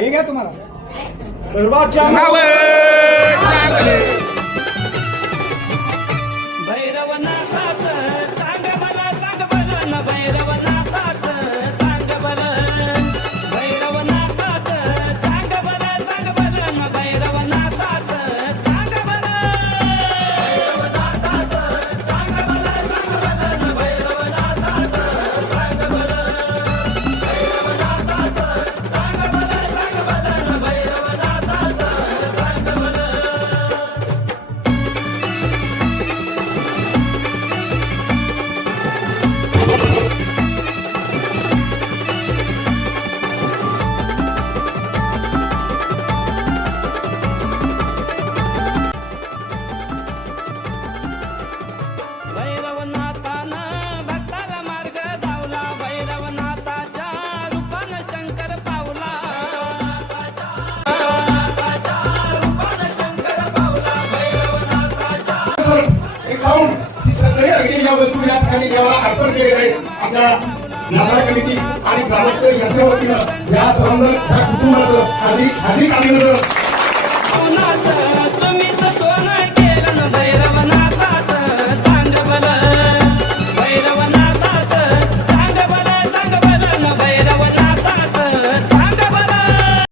हे घ्या तुम्हाला भैरवनाथाच सांग मला सांग भजन भैरवनाथाच सांग भजन भैरवनाथाच सांग भजन भैरवनाथाच सांग भैरवनाथाच सांग भजन भैरवनाथाच सांग भैरवनाथाच सांग भजन भैरवनाथाच सांग भैरवनाथानं भक्ताला मार्ग धावला भैरवनाथाच्या रूपानं शंकर पावला एक साऊंड ही सगळी अगदी या वस्तू या ठिकाणी देवाला अर्पण केलेले आहे आमच्या यात्रा कमिटी आणि ग्रामस्थ यांच्या वतीनं या सर्वांना त्या कुटुंबाचं हार्दिक अभिनंदन.